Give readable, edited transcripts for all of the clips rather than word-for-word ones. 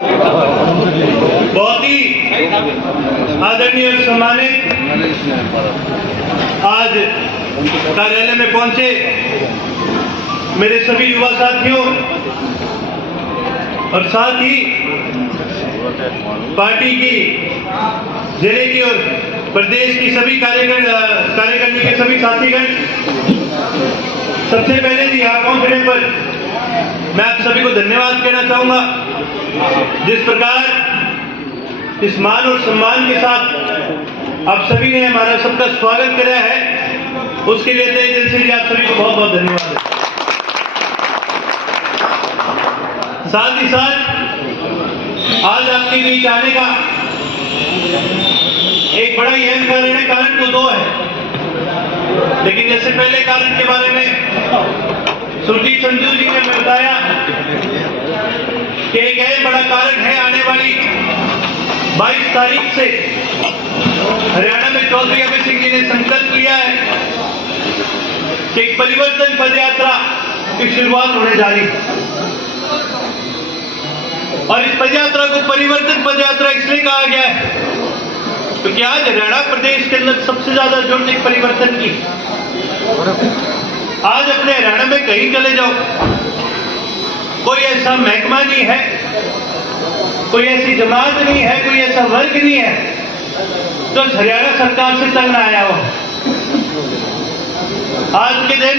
बहुत ही आदरणीय और सम्मानित आज कार्यालय में पहुंचे मेरे सभी युवा साथियों और साथ ही पार्टी की जिले की और प्रदेश की सभी कार्यकारिणी के सभी साथीगण, सबसे पहले जी यहाँ पहुंचने पर मैं आप सभी को धन्यवाद कहना चाहूंगा। जिस प्रकार इस मान और सम्मान के साथ आप सभी ने हमारा सबका स्वागत किया है, उसके लिए तहे दिल से आप सभी को बहुत बहुत धन्यवाद है। साथ ही साथ आज आपके बीच आने का एक बड़ा ही अहम कारण है। कारण तो दो है, लेकिन जैसे पहले कारण के बारे में सुरजीत संधू जी ने बताया कि एक है बड़ा कारण है, आने वाली 22 तारीख से हरियाणा में चौधरी अभय सिंह जी ने संकल्प लिया है कि एक परिवर्तन पदयात्रा की शुरुआत होने जा रही है। और इस पदयात्रा को परिवर्तन पदयात्रा इसलिए कहा गया है क्योंकि आज हरियाणा प्रदेश के अंदर सबसे ज्यादा जरूरत एक परिवर्तन की। आज अपने हरियाणा में कहीं चले जाओ, कोई ऐसा महकमा नहीं है, कोई ऐसी जमात नहीं है, कोई ऐसा वर्ग नहीं है जो हरियाणा सरकार से तंग ना आया हो। आज के दिन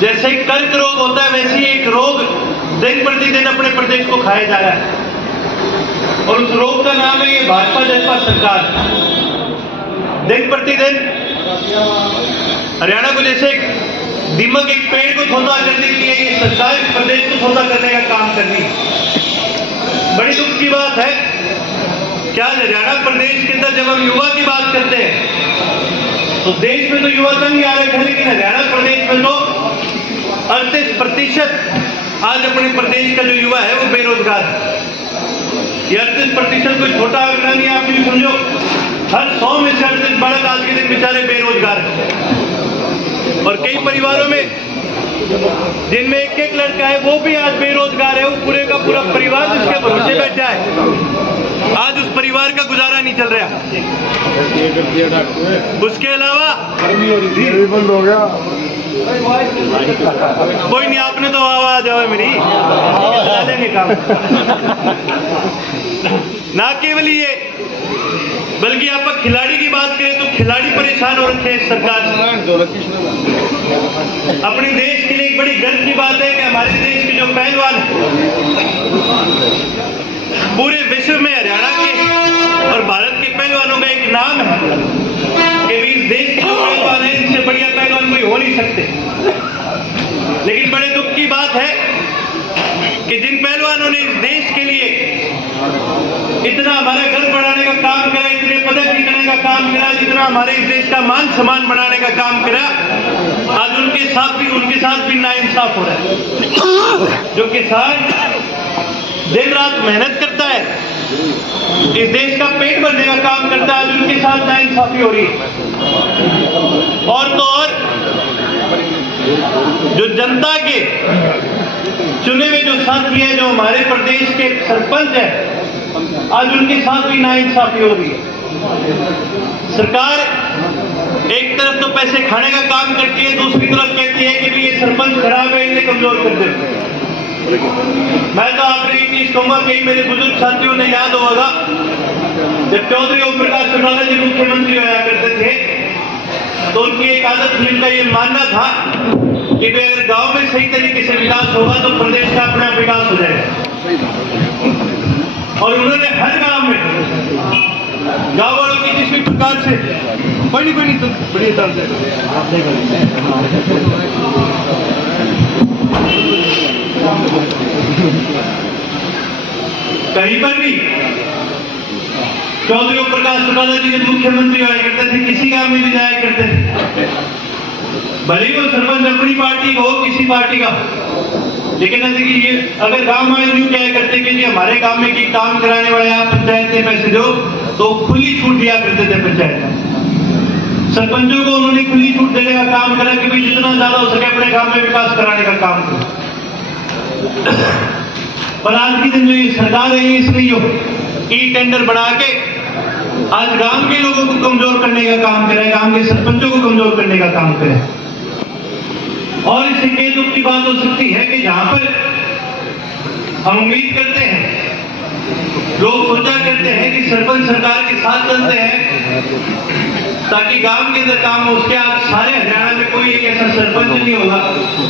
जैसे कर्क रोग होता है, वैसे ही एक रोग दिन प्रतिदिन अपने प्रदेश को खाया जा रहा है और उस रोग का नाम है ये भाजपा जनता सरकार। दिन प्रतिदिन हरियाणा को जैसे दीमक एक पेड़ को छोटा करने के लिए ये सरकार इस प्रदेश को छोटा करने का काम कर रही है। बड़ी दुख की बात है क्या हरियाणा प्रदेश के अंदर जब हम युवा की बात करते हैं तो देश में तो युवा तंग आ रहे थे, लेकिन हरियाणा प्रदेश में तो 38% आज अपने प्रदेश का जो युवा है वो बेरोजगार है। ये 38% कोई छोटा आंकड़ा नहीं, आप भी समझो हर 100 में से 38 बालक आज के दिन बेचारे बेरोजगार हैं। और कई परिवारों में जिनमें एक लड़का है वो भी आज बेरोजगार है। वो पूरे का पूरा परिवार जिसके भरोसे बैठा है, आज उस परिवार का गुजारा नहीं चल रहा। उसके अलावा बंद हो गया, कोई नहीं, आपने तो आवाज आओ मेरी बता देंगे काम। ना केवल ये बल्कि आप खिलाड़ी की बात करें तो खिलाड़ी परेशान हो रखे हैं सरकार से। अपने देश के लिए एक बड़ी गर्व की बात है कि हमारे देश के जो पहलवान पूरे विश्व में हरियाणा के और भारत के पहलवानों का एक नाम है कि इस देश के जो पहलवान है इससे बढ़िया पहलवान कोई हो नहीं सकते। लेकिन बड़े दुख की बात है कि जिन पहलवानों ने इस देश के लिए इतना हमारा घर बढ़ाने का काम करा, इतने पदक जीतने का काम करा, जितना हमारे इस देश का मान सम्मान बढ़ाने का काम करा, आज उनके साथ भी नाइंसाफ हो रहा है। जो किसान दिन रात मेहनत करता है, इस देश का पेट भरने का काम करता है, आज उनके साथ नाइंसाफी हो रही है। और तो और जो जनता के चुने हुए जो साथी है, जो हमारे प्रदेश के सरपंच है, आज उनके साथ भी नाइंसाफी हो रही है। सरकार एक तरफ तो पैसे खाने का काम करती है, दूसरी तरफ कहती है कि ये सरपंच खराब है, इन्हें कमजोर कर देते हैं। मैं तो आपने एक चीज कहूंगा, कई मेरे बुजुर्ग साथियों ने याद होगा जब चौधरी ओम प्रकाश चौटाला जी मुख्यमंत्री होया करते थे तो उनकी एक आदत उनका ये मानना था कि अगर गांव में सही तरीके से विकास होगा तो प्रदेश का अपना विकास हो जाएगा। और उन्होंने हर गांव में गांव वालों की जिस भी प्रकार से कोई नहीं तो बढ़िया तरह से कहीं पर भी चौधरी प्रकाश चौटाला जी जब मुख्यमंत्री हुआ करते थे, किसी गांव में भी जाया करते थे, भले ही वो सरपंच अपनी पार्टी का हो, किसी पार्टी का, लेकिन ऐसे कि ये अगर गांव में यूं क्या करते कि जी हमारे गांव में की काम कराने वाले आप पंचायत में पैसे दो, तो खुली छूट दिया करते थे पंचायत। सरपंचों को उन्होंने खुली छूट देने का काम करा कि भाई जितना ज्यादा हो सके अपने गांव में विकास कराने का काम करो। पर आज के दिन जो ये सरकार है इसने जो ई टेंडर बना के आज गांव के लोगों को कमजोर करने का काम करे, गांव के सरपंचों को कमजोर करने का काम करे। और इससे कई दुख की बात हो सकती है कि जहां पर हम उम्मीद करते हैं, लोग सोचा करते हैं कि सरपंच सरकार के साथ चलते हैं ताकि गांव के अंदर काम हो, उसके आज सारे हरियाणा में कोई एक ऐसा सरपंच नहीं होगा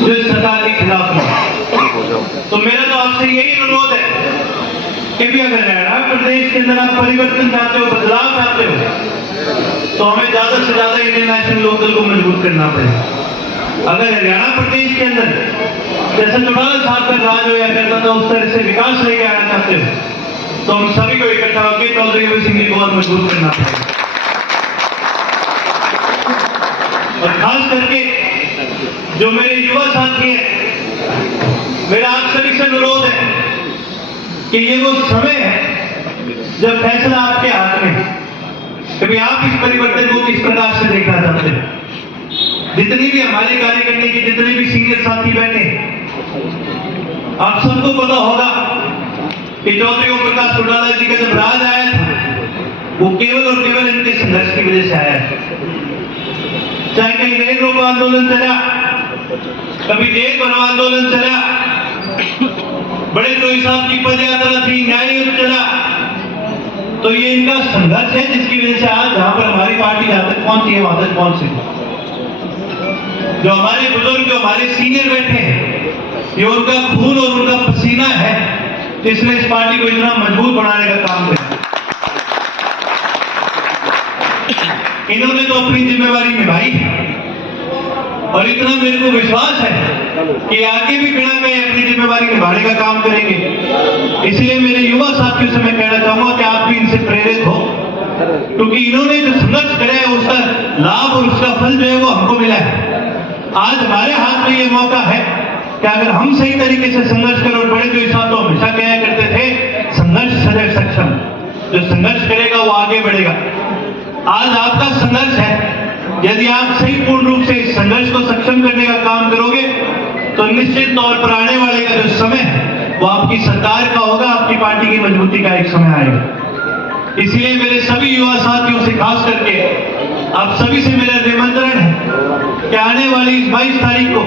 जो इस सरकार के खिलाफ हो। तो मेरा तो आपसे यही अनुरोध है कि भी अगर हरियाणा प्रदेश के अंदर आप परिवर्तन चाहते हो, बदलाव चाहते हो, तो हमें ज्यादा से ज्यादा इंडियन नेशनल लोकदल को मजबूत करना पड़ेगा। अगर हरियाणा प्रदेश के अंदर जैसे चौटाला साहब का राज होया करता था उस तरह से विकास लेके आना चाहते हो, तो हम सभी को इकट्ठा होकर चौधरी अभय सिंह जी को और मजबूत करना पड़ेगा। और खास करके जो मेरे युवा साथी हैं, मेरा आप सभी से अनुरोध है कि ये वो समय है जब फैसला आपके हाथ में, कभी आप इस परिवर्तन को किस प्रकार से देखना चाहते हैं। जितनी भी हमारे कार्य करने के जितने भी सीनियर साथी बैठे, आप सबको पता होगा कि चौधरी ओम प्रकाश चौटाला जी का जब राज आया था वो केवल और केवल इनके संघर्ष की वजह से आया है। चाहे कहीं रेल रोको आंदोलन चला, कभी जेल भरो आंदोलन चला, बड़े चोई साहब की पद यात्रा थी, न्याय युद्ध चला, तो ये इनका संघर्ष है जिसकी वजह से आज जहां पर हमारी पार्टी जहां तक पहुंची है वहां तक पहुंच सकी। जो हमारे बुजुर्ग, जो हमारे सीनियर बैठे हैं, ये उनका खून और उनका पसीना है जिसने इस पार्टी को इतना मजबूत बनाने का काम किया। इन्होंने तो अपनी जिम्मेवारी निभाई और इतना मेरे को विश्वास है कि आगे भी बिना कहे अपनी जिम्मेवारी निभाने का काम करेंगे। इसलिए मेरे युवा साथियों से मैं कहना चाहूंगा कि आप भी इनसे प्रेरित हो, क्योंकि इन्होंने जो संघर्ष करा है उसका लाभ और उसका फल जो है वो हमको मिला है। आज हमारे हाथ में ये मौका है कि अगर हम सही तरीके से संघर्ष करें, और बड़े जो हिसाब तो हमेशा कहा करते थे संघर्ष सदैव सक्षम, जो संघर्ष करेगा वो आगे बढ़ेगा। आज आपका संघर्ष है, यदि आप सही पूर्ण रूप से इस संघर्ष को सक्षम करने का काम करोगे तो निश्चित तौर पर आने वाले का जो समय है वो आपकी सरकार का होगा, आपकी पार्टी की मजबूती का एक समय आएगा। इसलिए मेरे सभी युवा साथियों से खास करके आप सभी से मेरा निमंत्रण है कि आने वाली इस 22 तारीख को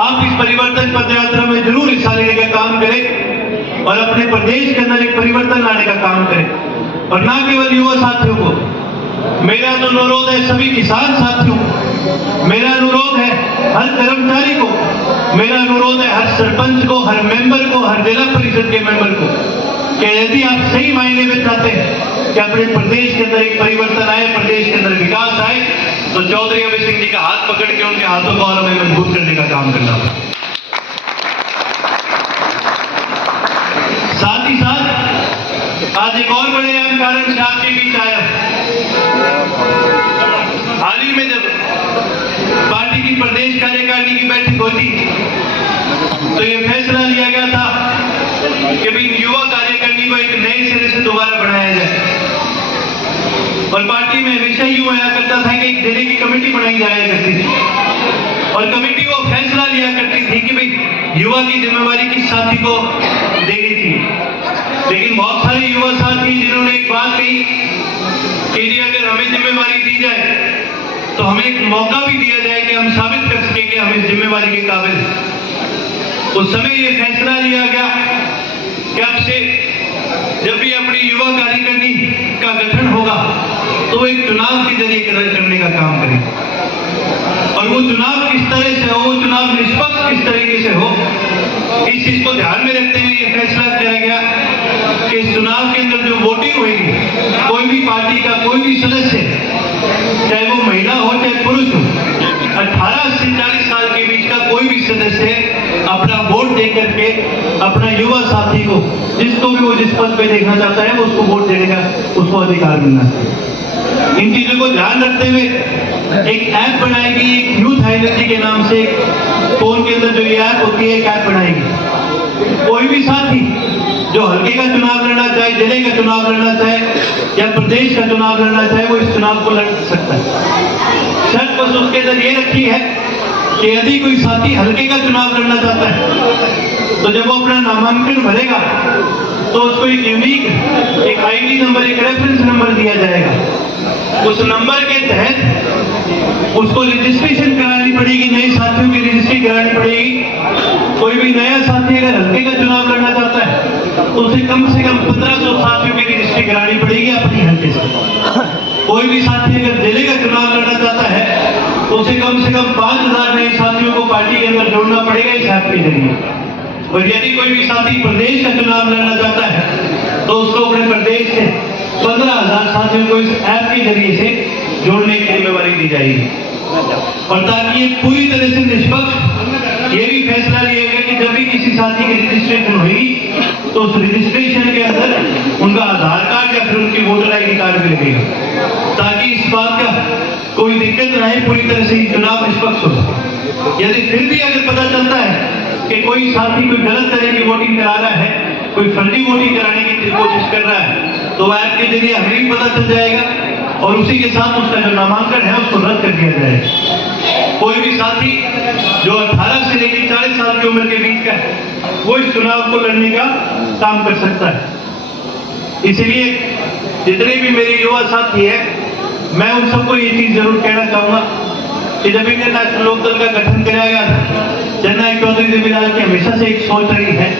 आप इस परिवर्तन पद यात्रा में जरूर हिस्सा लेने का काम करें और अपने प्रदेश के अंदर एक परिवर्तन लाने का काम करें। और ना केवल युवा साथियों को, मेरा तो अनुरोध है सभी किसान साथियों, मेरा अनुरोध है हर कर्मचारी को, मेरा अनुरोध है हर सरपंच को, हर मेंबर को, हर जिला परिषद के मेंबर को, कि यदि आप सही मायने में चाहते हैं कि अपने प्रदेश के अंदर एक परिवर्तन आए, प्रदेश के अंदर विकास आए, तो चौधरी अभय सिंह जी का हाथ पकड़ के उनके हाथों को और हमें मजबूत करने का काम करना होगा। साथ ही साथ आज एक और बड़े अहम कारण से आपके बीच आया। हाल ही में जब पार्टी की प्रदेश कार्यकारिणी की बैठक होती तो ये फैसला लिया गया था कि भाई युवा कार्यकारिणी को एक नए सिरे से दोबारा बनाया जाए। और पार्टी में हमेशा यूं आया करता था कि एक जिले की कमेटी बनाई जाया करती थी और कमेटी वो फैसला लिया करती थी कि भाई युवा की जिम्मेवारी किस साथी को देनी थी। लेकिन बहुत सारे युवा साथी जिन्होंने एक बात कही कि अगर हमें जिम्मेवारी दी जाए तो हमें एक मौका भी दिया जाए कि हम साबित कर सके कि हम इस जिम्मेवारी के काबिल हैं। उस समय ये फैसला लिया गया कि अब से जब भी अपनी युवा कार्यकारिणी का गठन होगा तो एक चुनाव के जरिए करने का काम करें और वो चुनाव किस तरह से हो, वो चुनाव निष्पक्ष किस तरीके से हो, इस चीज को ध्यान में रखते हुए ये फैसला किया गया कि इस चुनाव के अंदर जो वोटिंग होगी, कोई भी पार्टी का कोई भी सदस्य, चाहे वो महिला हो चाहे पुरुष हो, 18 से 40 साल के बीच का कोई भी सदस्य अपना वोट दे करके अपना युवा साथी को, जिसको भी वो जिस पद पे देखना चाहता है, वो उसको वोट देने का उसको अधिकार मिलना चाहिए। इन चीजों को ध्यान रखते हुए एक ऐप बनाएगी, एक यूथ एनर्जी के नाम से फोन के अंदर जो ये ऐप होती है, एक ऐप बनाएगी। कोई भी साथी जो हल्के का चुनाव लड़ना चाहे, जिले का चुनाव लड़ना चाहे या प्रदेश का चुनाव लड़ना चाहे, वो इस चुनाव को लड़ सकता है। शर्त बस उसके अंदर ये रखी है कि यदि कोई साथी हल्के का चुनाव लड़ना चाहता है तो जब वो अपना नामांकन भरेगा तो उसको एक यूनिक, एक आईडी नंबर, एक रेफरेंस नंबर दिया जाएगा। उस नंबर के तहत उसको रजिस्ट्रेशन करानी पड़ेगी, नए साथियों की रजिस्ट्री करानी पड़ेगी। कोई भी नया साथी अगर हल्के का चुनाव लड़ना चाहता है तो उसे कम से कम 1500 साथियों की रजिस्ट्री करानी पड़ेगी अपनी हल्के से। कोई भी साथी अगर जिले का चुनाव लड़ना चाहता है तो उसे कम से कम 5000 नए साथियों को पार्टी के अंदर जोड़ना पड़ेगा इस ऐप के जरिए। और यदि कोई भी साथी प्रदेश का चुनाव लड़ना चाहता है तो उसको अपने प्रदेश से 15,000 साथियों को इस ऐप के जरिए से जोड़ने की जिम्मेवारी दी जाएगी। और ताकि ये पूरी तरह से निष्पक्ष, ये भी फैसला लिया गया कि जब भी किसी साथी की रजिस्ट्रेशन होगी तो उस रजिस्ट्रेशन के अंदर उनका आधार कार्ड या फिर उनकी वोटर ID कार्ड भी लगेगा, ताकि इस बात का कोई दिक्कत न आए, पूरी तरह से चुनाव निष्पक्ष हो। यदि फिर भी अगर पता चलता है कि कोई साथी कोई गलत तरह की वोटिंग करा रहा है, कोई फर्जी वोटिंग कराने की कोशिश कर रहा है, तो ऐप के जरिए हमें भी पता चल जाएगा और उसी के साथ उसका जो नामांकन है उसको रद्द कर दिया जाएगा। कोई भी साथी जो 18 से लेकर 40 साल की उम्र के बीच का है वो इस चुनाव को लड़ने का काम कर सकता है। इसलिए जितने भी मेरे युवा साथी है, मैं उन सबको ये चीज जरूर कहना चाहूंगा कि जब इंडियन नेशनल लोकदल का गठन किया गया था, जननायक चौधरी देवीलाल की हमेशा से एक सोच रही है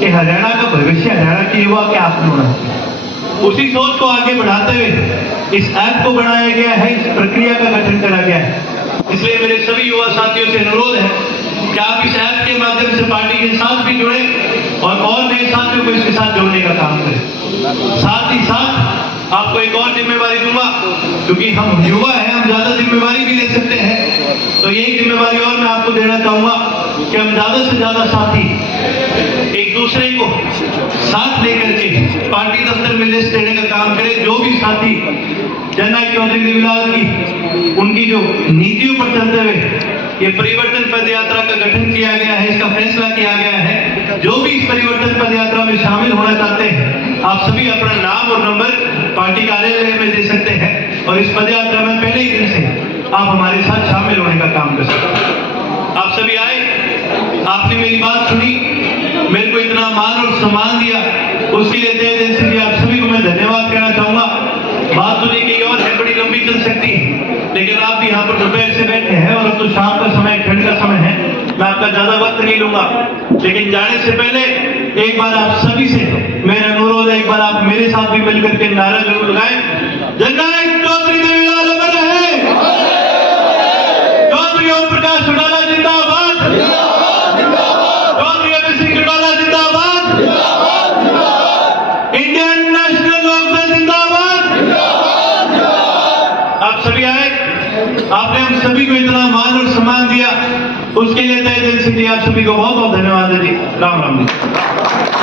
कि हरियाणा का भविष्य हरियाणा के युवा के हाथ में होना चाहिए। उसी सोच को आगे बढ़ाते हुए इस ऐप को बनाया गया है, इस प्रक्रिया का गठन करा गया है। इसलिए मेरे सभी युवा साथियों से अनुरोध है कि आप इस ऐप के माध्यम से पार्टी के साथ भी जुड़े और नए साथियों को इसके साथ जोड़ने का काम करें। साथ ही साथ आपको एक और जिम्मेवारी दूंगा, क्योंकि हम युवा हैं, हम ज्यादा जिम्मेवारी भी ले सकते हैं, तो यही जिम्मेवारी और मैं आपको देना चाहूंगा कि हम ज्यादा से ज्यादा साथी एक दूसरे को साथ लेकर के पार्टी दफ्तर में लिस्ट देने का काम करें। जो भी साथी जननायक चौधरी देवीलाल की उनकी जो नीतियों पर चलते हुए ये परिवर्तन पद यात्रा का गठन किया गया है, इसका फैसला किया गया है, जो भी इस परिवर्तन पद यात्रा में शामिल होना चाहते हैं, आप सभी अपना नाम और नंबर पार्टी कार्यालय में दे सकते हैं और इस पद यात्रा में पहले ही दिन से आप हमारे साथ शामिल होने का काम कर सकते हैं। आप सभी आए, आपने मेरी बात सुनी, मेरे को इतना मान और सम्मान दिया, उसके लिए तहे दिल से आप सभी को मैं धन्यवाद कहना चाहूंगा। बात तो नहीं की और है, बड़ी लंबी चल सकती है, लेकिन आप यहाँ पर दोपहर से बैठे हैं और अब तो शाम का समय, ठंड का समय है, मैं आपका ज्यादा वक्त नहीं लूंगा। लेकिन जाने से पहले एक बार आप सभी से मेरा अनुरोध है, एक बार आप मेरे साथ भी मिलकर के नारा जरूर लगाएं, जननायक चौधरी देवीलाल अमर रहे, चौधरी ओम प्रकाश चौटाला जिंदाबाद, चौधरी अभय सिंह चौटाला जिंदाबाद, इंडियन नेशनल लोकदल जिंदाबाद। आप सभी आए, आपने हम सभी को इतना मान और सम्मान दिया, उसके लिए तहे दिल से आप सभी को बहुत बहुत धन्यवाद है जी। राम राम जी।